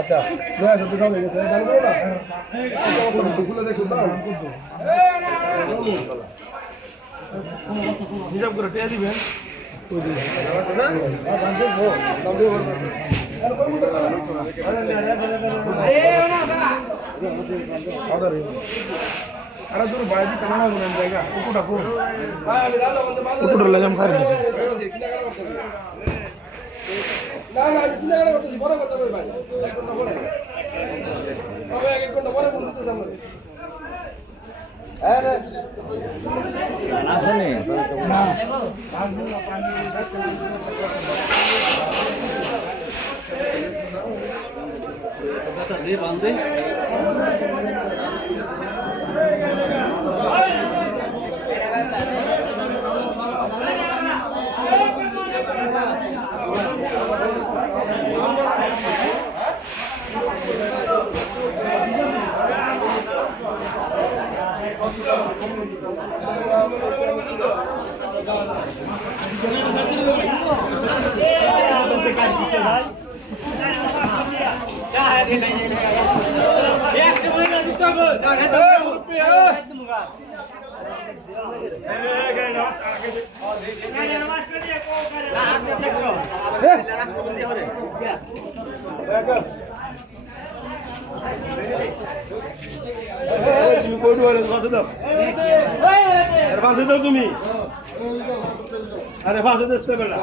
আচ্ছা নয় তো দাও গেছে দাও না খুলে দেখো দাও হিসাব করে টিয়া দিবেন আরে তোর বাইরে কেন না জায়গা কুকুটা কো কুকুটার লাগাম খাই দিছে না না চিন্তা করে করতেছি বড় কথা কই ভাই এক ঘন্টা পরে তবে এক ঘন্টা পরে বলতে সামনে আরে না শুনি না কথা দিয়ে বাঁধে তুমি আরে ফাঁসে দেখতে পেলা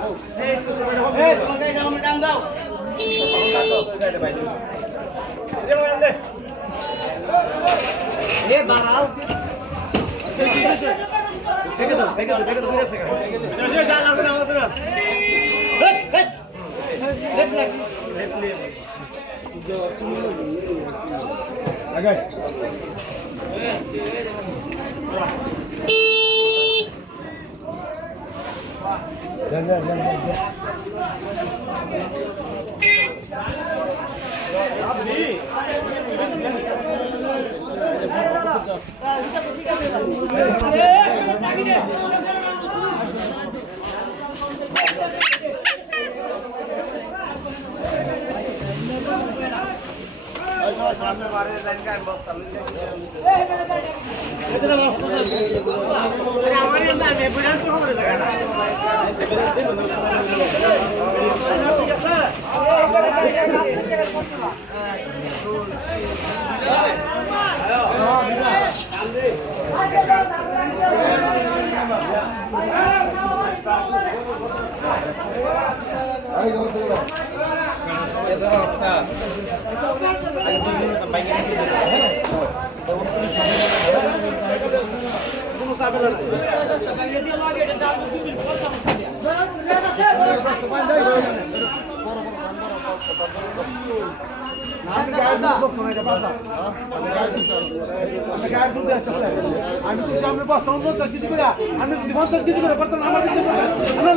আমি তো সামনে বসতাম 50 কেজি করে আমি যদি 50 কেজি করে করতাম আমার বিচার করবো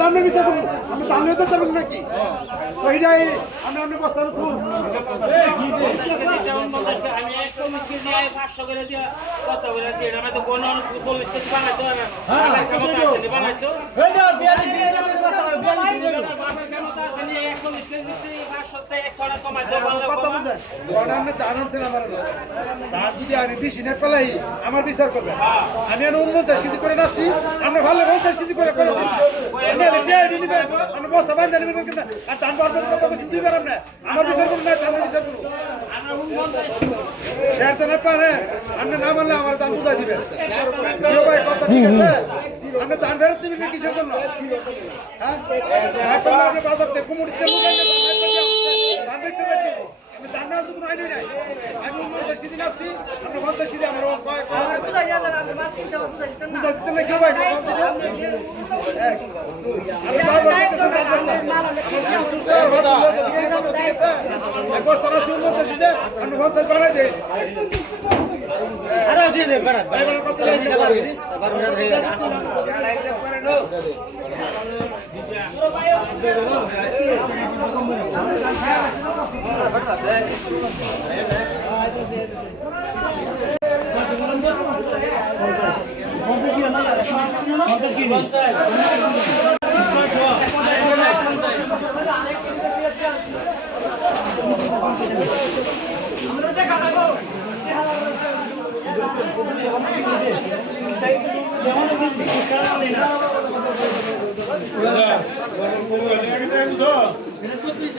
আমরা বিচার করবো আমি সামনে হতে পারবো নাকি ওইটাই আমি আপনি বসতাম খুব আমি 120 কেজি 500 করে দিয়ে বস্তা করে দিয়ে আমি তো কোন 40 কেজি বানাইতে পারবো না বানাইতো আমার বিচার করবে আমি 49 কেজি করে নাচ্ছি আমরা ভালো 50 কেজি করে বস্তা বান্ধা নেবেন কিনা আর দাম বাড়বেন কত কিছু দিই পারেন না আমার বিচার করুন না আমার বিচার করুন শেয়ার তো না পারে আপনি না মানলে আমার দাম বুঝাই দিবেন ভাই কত ঠিক আছে আপনি দাম ফেরত দিবেন না কিসের জন্য হ্যাঁ আপনি বাজার থেকে কুমুরিতে দাম বেচতে যাচ্ছি আমি দাম না তো কোনো আইডিয়া নাই আমি 50 কেজি নাচ্ছি আপনি 50 কেজি আমার বুঝাই দিতেন না কেউ ভাই আমি 50 বাড়াই দেয় আরে দিয়ে দে বাড়া কত